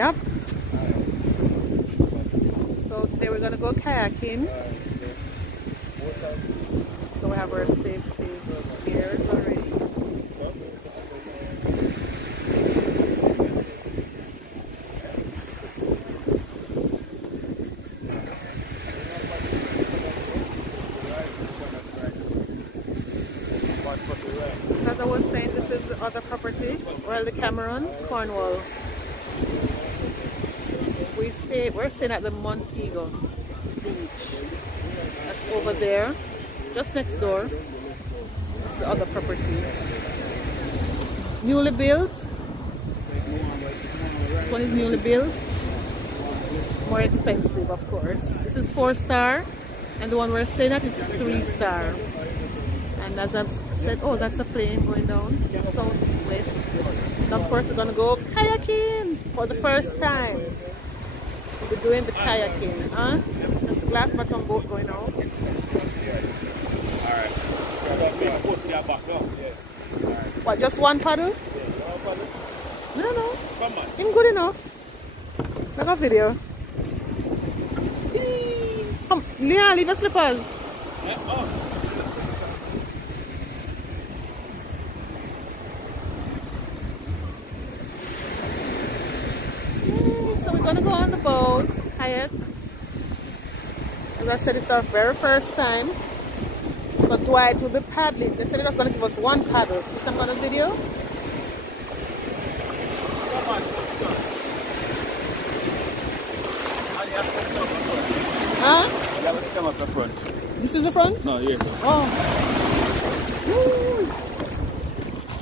Yep. So today we're gonna go kayaking. So we have our safety gears already. So as I was saying, this is the other property, well, Decameron, Cornwall. We're staying at the Montego beach. That's over there, just next door. That's the other property. Newly built. This one is newly built. More expensive, of course. This is 4-star, and the one we're staying at is 3-star. And as I've said, oh, that's a plane going down southwest. And of course, we're gonna go kayaking for the first time. We're doing the kayaking, huh? There's a glass bottom boat going out. Alright. What, just one paddle? No. Come on. Ain't good enough. Make a video. Come, Leah, leave your slippers. Yeah, oh. So we're gonna go on the boat, kayak. As I said, it's our very first time. So Dwight will be paddling. They said they're gonna give us one paddle. See some kind of video? Huh? Come up the front. This is the front? No, yeah. Oh. Woo.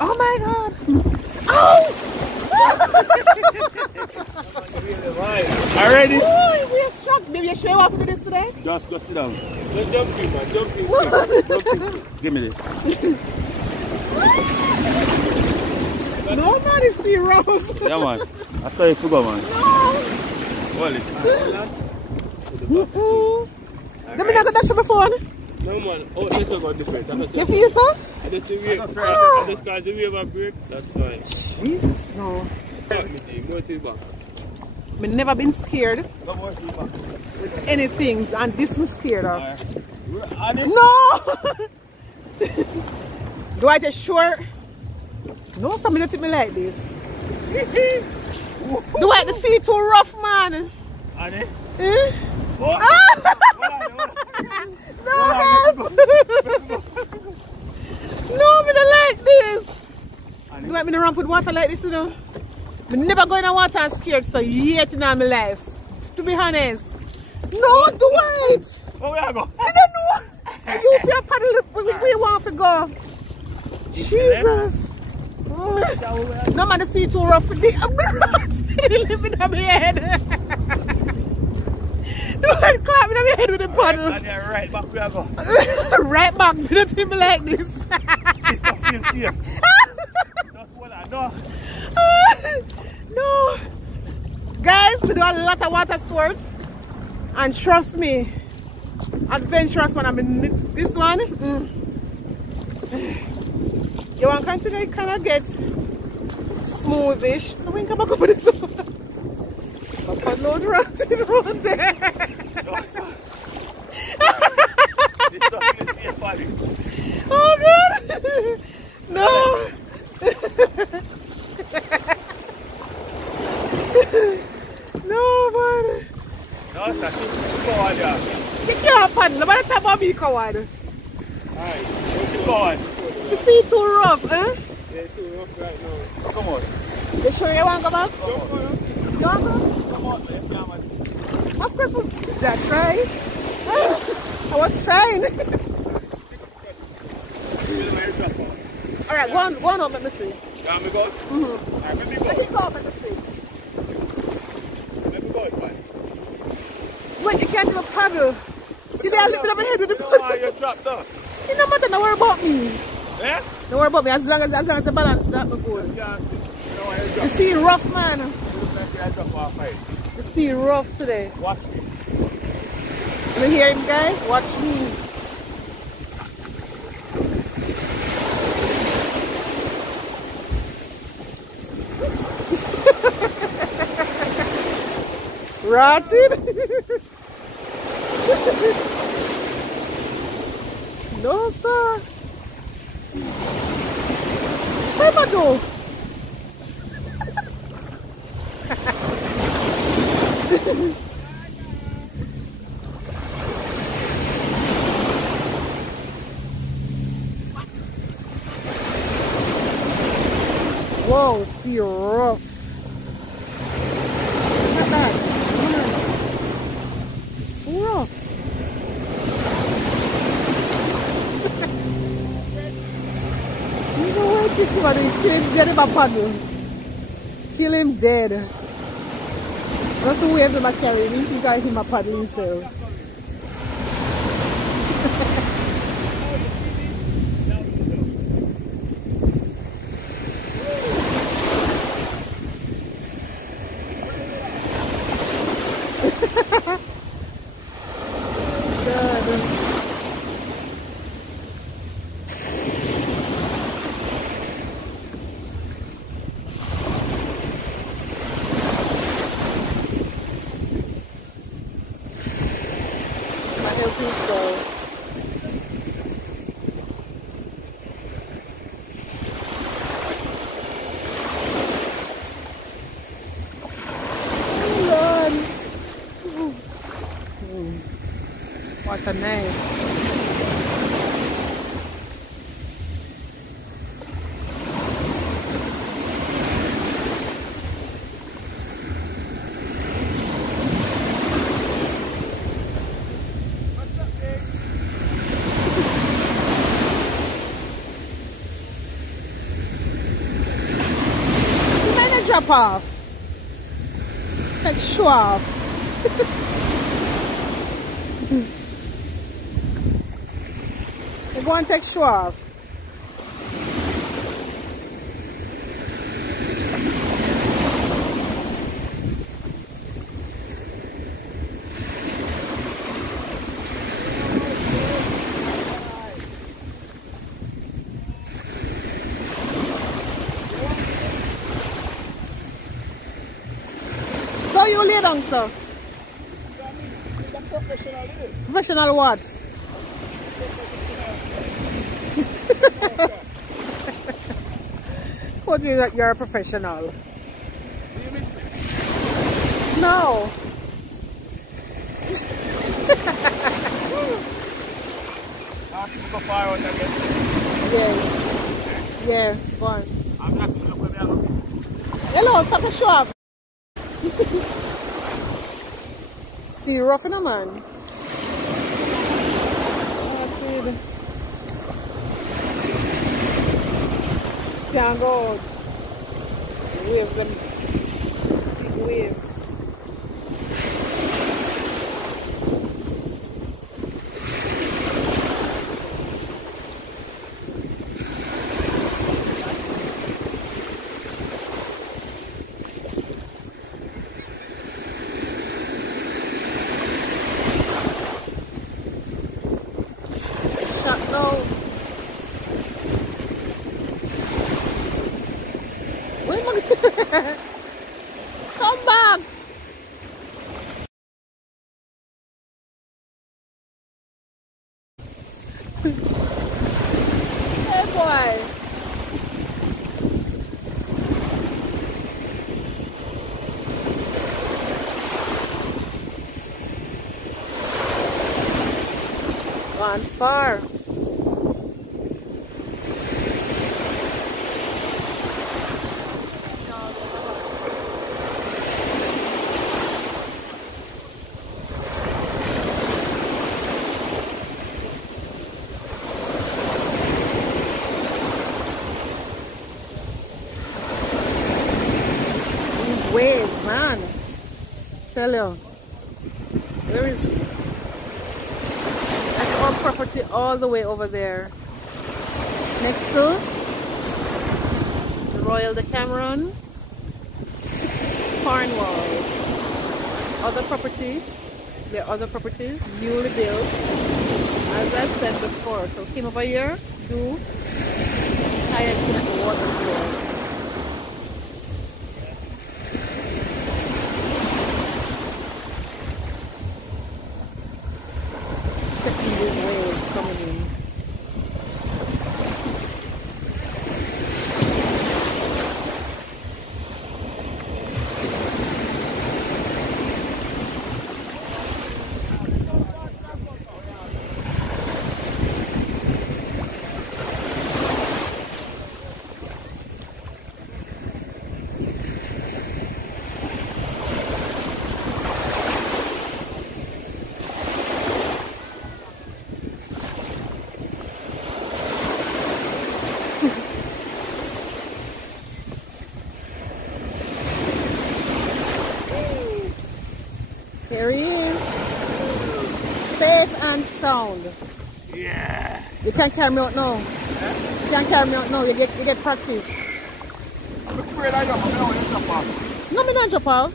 Oh my god. Oh! Already? Ooh, we are struck. Maybe you show off with this today? Just go sit down. Just jump in, man. Jump in. Give me this. No man, it's the rough. Yeah, man. I saw you forgot, man. No. Well, it's... Let me not go touch your phone. No man, oh this one got different. You feel so? I just wave. I just catch the wave and break, that's fine. Jesus, no. Back me to you, go to the back. I've never been scared with anything, and this I'm scared of. No! Do I just short? No, somebody don't think me like this. Do I the sea too rough, man? Annie? Eh? What? No, no, me don't like this. Do I me to ramp with water like this, you know? I never go in the water and scared so yet in my life. To be honest. No, do it. Oh, where I go? I don't know. You feel paddle where you want to go. Jesus. No man, the sea too rough for this. I'm living in my head. No, I'm clapping on my head with the paddle. Right back where I go. Right back, we don't even like this. This stuff feels safe. That's what I know. No. Guys, we do a lot of water sports. And trust me, adventurous one. I mean, this one. You want to continue, kind of get smoothish. So we can come back over this one. I'll load around there. This stuff feels safe, buddy. Oh God! No! No, man! No, it's not just forward, yeah. You can't paddle. Nobody talk about me, coward. Alright, where's the forward? The sea too rough, eh? Yeah, too rough right now. Oh, come on. You sure you want to go back? Come on. You want to go? Come on, man. Yeah, man. Of course, that's right. I was trying. Alright, go on up, let me see. You want me go? Alright, let me go. Let it go, let me see. Let me go, man. Wait, you can't even paddle. You can't lift it up my head with the paddle. No, you're trapped up. It no matter, don't worry about me. Yeah? Don't worry about me, as long as the balance, that's my goal. The sea rough, man. The sea rough today. Watch me. You hear him, guys? Watch me. Rotted? No, sir. Where am I going? Whoa, sea rough. Look at that. Rough. You know what this man is? Kill him, get him a paddle. Kill him dead. That's the way of them carrying him. He got him a paddle himself. What a nice. Drop off. Let's show off. You go and take show off. So you lay down, sir? Professional what? What means that you're a professional? Do you miss me? No. Go far out again. Yes. Yeah, go on. I'm not going to look where they are looking. Hello, stop the show up. See, roughing a man. Can't go out. Waves and big waves. Shut down. Where am I? Come back. Hey boy. Gone far. Waves, man. Tell you. Where is it? That's our property all the way over there. Next to the Royal Decameron, Cornwall. Other property, there are other properties, newly built, as I said before. So came over here, do kayaking at the water floor. You can't carry me out now. You can't carry me out now. You get practice. I'm afraid I don't know when you jump off. No, me not jump off.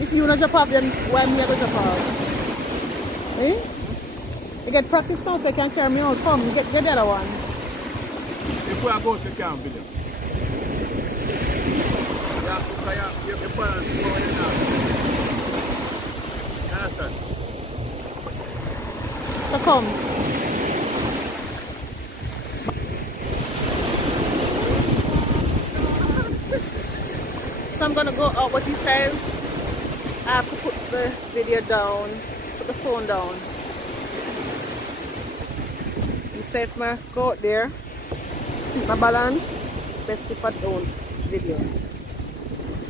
If you not jump off, then why me I go jump off? Eh? You get practice now, so you can carry me out. Come, get the other one. If we are going to camp, video. You put on the phone now. Understand? So come. So I'm gonna go out what he says. I have to put the video down, put the phone down. He said if I go out there, keep my balance, best if I don't video.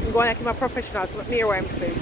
I'm going to keep my professional, so let me hear what I'm saying.